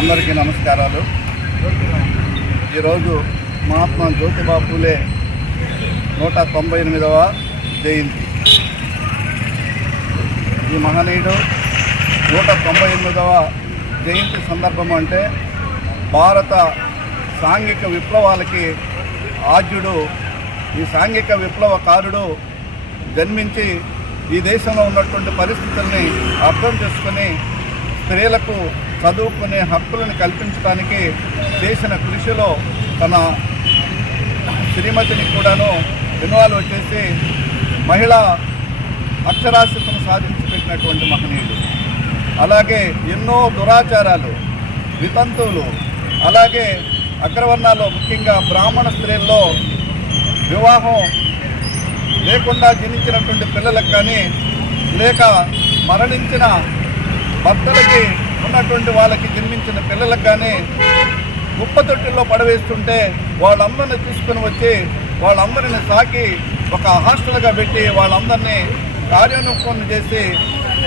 అందరికీ నమస్కారాలు. ఈరోజు మహాత్మా జ్యోతిబా పూలే నూట తొంభై ఎనిమిదవ జయంతి. ఈ మహనీయుడు నూట తొంభై ఎనిమిదవ జయంతి సందర్భం అంటే భారత సాంఘిక విప్లవాలకి ఆద్యుడు ఈ సాంఘిక విప్లవకారుడు జన్మించి ఈ దేశంలో ఉన్నటువంటి పరిస్థితుల్ని అర్థం చేసుకుని స్త్రీలకు చదువుకునే హక్కులను కల్పించడానికి చేసిన కృషిలో తన శ్రీమతిని కూడాను ఇన్వాల్వ్ చేసి మహిళా అక్షరాస్యతను సాధించి పెట్టినటువంటి మహనీయుడు అలాగే ఎన్నో దురాచారాలు వితంతువులు అలాగే అగ్రవర్ణాల్లో ముఖ్యంగా బ్రాహ్మణ స్త్రీల్లో వివాహం లేకుండా జనించినటువంటి పిల్లలకు కానీ లేక మరణించిన భర్తలకి ఉన్నటువంటి వాళ్ళకి జన్మించిన పిల్లలకు కానీ కుప్ప తొట్టిల్లో పడవేస్తుంటే వాళ్ళందరిని తీసుకుని వచ్చి వాళ్ళందరిని సాకి ఒక హాస్టల్గా పెట్టి వాళ్ళందరినీ కార్యోన్ముఖం చేసి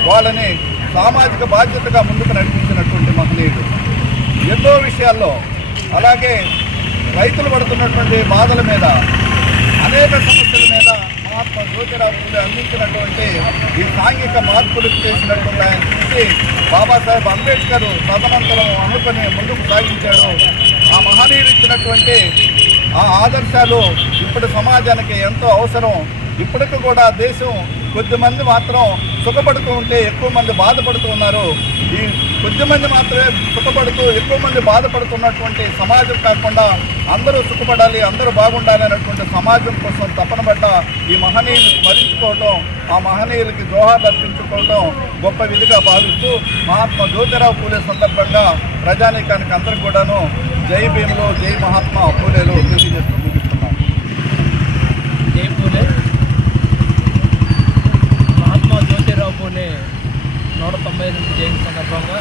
వాళ్ళని సామాజిక బాధ్యతగా ముందుకు నడిపించినటువంటి మహనీయుడు. ఎన్నో విషయాల్లో అలాగే రైతులు పడుతున్నటువంటి బాధల మీద అనేక సమస్యల మీద అందించినటువంటి ఈ సాంఘిక మార్పులు చేసినటువంటి ఆయన చూసి బాబాసాహెబ్ అంబేద్కర్ తదనంతరం అనుకుని ముందుకు సాగించాడు ఆ మహనీయుడు ఇచ్చినటువంటి ఆ ఆదర్శాలు ఇప్పుడు సమాజానికి ఎంతో అవసరం. ఇప్పటికి కూడా దేశం కొద్ది మంది మాత్రం సుఖపడుతూ ఉంటే ఎక్కువ మంది బాధపడుతూ ఉన్నారు. ఈ కొద్దిమంది మాత్రమే సుఖపడుతూ ఎక్కువ మంది బాధపడుతున్నటువంటి సమాజం కాకుండా అందరూ సుఖపడాలి అందరూ బాగుండాలి అనేటువంటి సమాజం కోసం తపన పడ్డ ఈ మహనీయులు స్మరించుకోవటం ఆ మహనీయులకి జోహార్లు అర్పించుకోవటం గొప్ప విధిగా భావిస్తూ మహాత్మా జ్యోతిరావు పూలే సందర్భంగా ప్రజానీకానికి అందరికి కూడాను జై భీములు జై మహాత్మా పూలేలు తెలియజేస్తుంది ముగిస్తున్నాను జై పూలే మహాత్మా జ్యోతిరావు పూలే నూట తొంభై ఎనిమిది జయంతి సందర్భంగా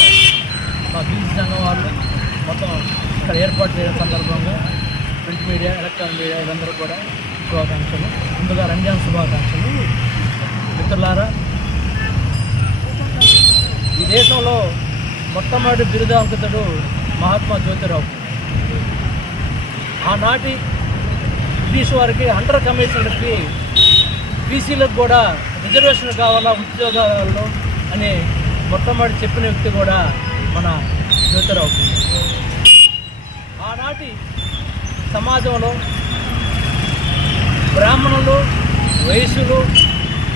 మా బీసీ సంఘం వాళ్ళు మొత్తం ఇక్కడ ఏర్పాటు చేయడం సందర్భంగా ప్రింట్ మీడియా ఎలక్ట్రానిక్ మీడియా ఇవందరూ కూడా శుభాకాంక్షలు. ముందుగా రంజాన్ శుభాకాంక్షలు. మిత్రులారా ఈ దేశంలో మొట్టమొదటి బిరుదాంకితుడు మహాత్మా జ్యోతిరావు. ఆనాటి బ్రిటిష్ వారికి అండర్ కమిషనర్కి బీసీలకు కూడా రిజర్వేషన్ కావాలా ఉద్యోగాల్లో? అని మొట్టమొదటి చెప్పిన వ్యక్తి కూడా మన జ్యోతిరావు. ఆనాటి సమాజంలో బ్రాహ్మణులు వయసులు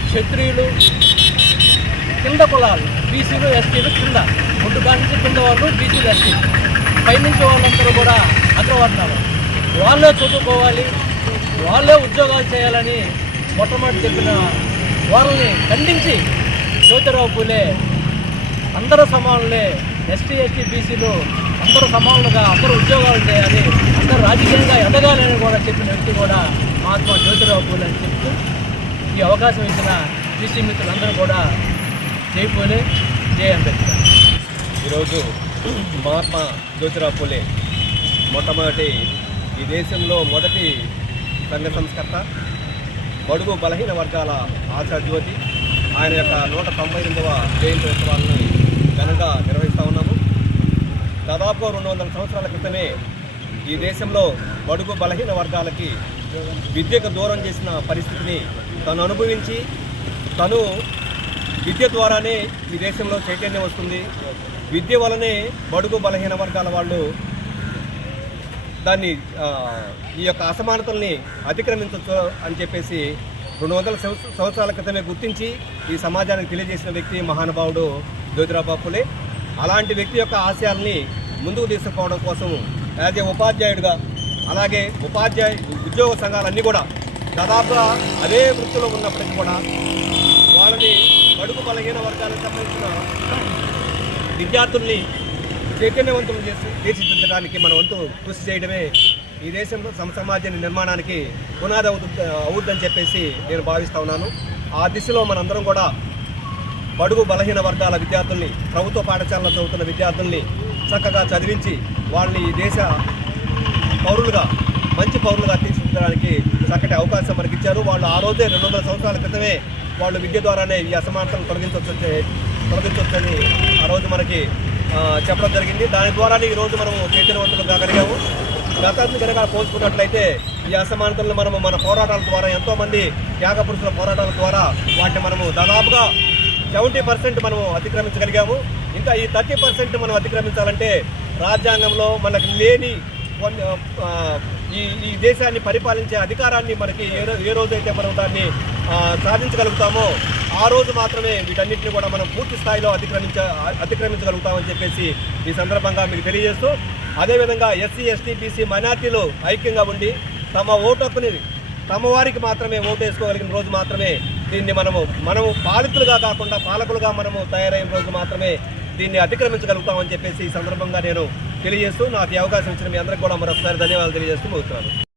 క్షత్రియులు కింద కులాలు బీసీలు ఎస్టీలు కింద ఒడ్డు కానించి కింద వాళ్ళు బీసీలు ఎస్టీలు పైనుంచి వాళ్ళందరూ కూడా అగ్రవర్ణాలు. వాళ్ళే చదువుకోవాలి వాళ్ళే ఉద్యోగాలు చేయాలని మొట్టమొదటి చెప్పిన వాళ్ళని ఖండించి జ్యోతిరావు పూలే అందరూ సమానులే ఎస్టీ ఎస్టీ బీసీలు అందరూ సమానులుగా అందరూ ఉద్యోగాలు చేయాలి అందరూ రాజకీయంగా ఎదగాలని కూడా చెప్పిన వ్యక్తి కూడా మహాత్మా జ్యోతిరావు పూలే అని చెప్తూ ఈ అవకాశం ఇచ్చిన బీసీ మిత్రులందరూ కూడా జై పూలే జై అంబేద్కర్. ఈరోజు మహాత్మా జ్యోతిరావు పూలే మొట్టమొదటి ఈ దేశంలో మొదటి సంఘ సంస్కర్త బడుగు బలహీన వర్గాల ఆశా జ్యోతి ఆయన యొక్క నూట తొంభై ఎనిమిదవ జయంతి ఉత్సవాలను ఘనంగా నిర్వహిస్తూ ఉన్నాము. దాదాపు రెండు వందల సంవత్సరాల క్రితమే ఈ దేశంలో బడుగు బలహీన వర్గాలకి విద్యకు దూరం చేసిన పరిస్థితిని తను అనుభవించి తను విద్య ద్వారానే ఈ దేశంలో చైతన్యం వస్తుంది. విద్య వలనే బడుగు బలహీన వర్గాల వాళ్ళు దాన్ని ఈ యొక్క అసమానతల్ని అతిక్రమించవచ్చు అని చెప్పేసి రెండు వందల సంవత్స- సంవత్సరాల క్రితమే గుర్తించి ఈ సమాజానికి తెలియజేసిన వ్యక్తి మహానుభావుడు జ్యోతిరాబా పులే అలాంటి వ్యక్తి యొక్క ఆశయాల్ని ముందుకు తీసుకుపోవడం కోసం యాజ్ ఏ ఉపాధ్యాయుడిగా అలాగే ఉపాధ్యాయ ఉద్యోగ సంఘాలన్నీ కూడా దాదాపుగా అదే వృత్తిలో ఉన్నప్పటికీ కూడా వాళ్ళని కడుపు బలహీన వర్గాలకు సంబంధించిన విద్యార్థుల్ని చైతన్యవంతం చేసి తీర్చిదిద్దడానికి మన వంతు కృషి చేయడమే ఈ దేశంలో సమ సమాజాన్ని నిర్మాణానికి పునాది అవుతు అవుద్దని చెప్పేసి నేను భావిస్తా ఉన్నాను. ఆ దిశలో మనందరం కూడా బడుగు బలహీన వర్గాల విద్యార్థుల్ని ప్రభుత్వ పాఠశాలలో చదువుతున్న విద్యార్థుల్ని చక్కగా చదివించి వాళ్ళని ఈ దేశ పౌరులుగా మంచి పౌరులుగా తీర్చిదిద్దడానికి చక్కటి అవకాశం మనకి ఇచ్చారు వాళ్ళు ఆ రోజే రెండు వందల సంవత్సరాల క్రితమే వాళ్ళు విద్య ద్వారానే ఈ అసమానతను తొలగించవచ్చు తొలగించవచ్చని ఆ రోజు మనకి చెప్పడం జరిగింది. దాని ద్వారానే ఈరోజు మనము చైతన్యవంతులు కాగలిగాము గతాన్ని కనుక పోల్చుకున్నట్లయితే ఈ అసమానతలను మనము మన పోరాటాల ద్వారా ఎంతోమంది త్యాగ పురుషుల పోరాటాల ద్వారా వాటిని మనము దాదాపుగా సెవెంటీ పర్సెంట్ మనము అతిక్రమించగలిగాము. ఇంకా ఈ థర్టీ పర్సెంట్ మనం అతిక్రమించాలంటే రాజ్యాంగంలో మనకు లేని ఈ ఈ దేశాన్ని పరిపాలించే అధికారాన్ని మనకి ఏ ఏ రోజైతే మనం దాన్ని సాధించగలుగుతామో ఆ రోజు మాత్రమే వీటన్నిటిని కూడా మనం పూర్తి స్థాయిలో అతిక్రమించ అతిక్రమించగలుగుతామని చెప్పేసి ఈ సందర్భంగా మీకు తెలియజేస్తూ అదేవిధంగా ఎస్సీ ఎస్టీ బీసీ మైనార్టీలు ఐక్యంగా ఉండి తమ ఓటు హక్కుని తమ వారికి మాత్రమే ఓటు వేసుకోగలిగిన రోజు మాత్రమే దీన్ని మనము మనము పాలితులుగా కాకుండా పాలకులుగా మనము తయారైన రోజు మాత్రమే దీన్ని అతిక్రమించగలుగుతామని చెప్పేసి ఈ సందర్భంగా నేను తెలియజేస్తూ నాకు అవకాశం ఇచ్చిన మీ అందరికీ కూడా మరొకసారి ధన్యవాదాలు తెలియజేస్తూ పోతున్నాను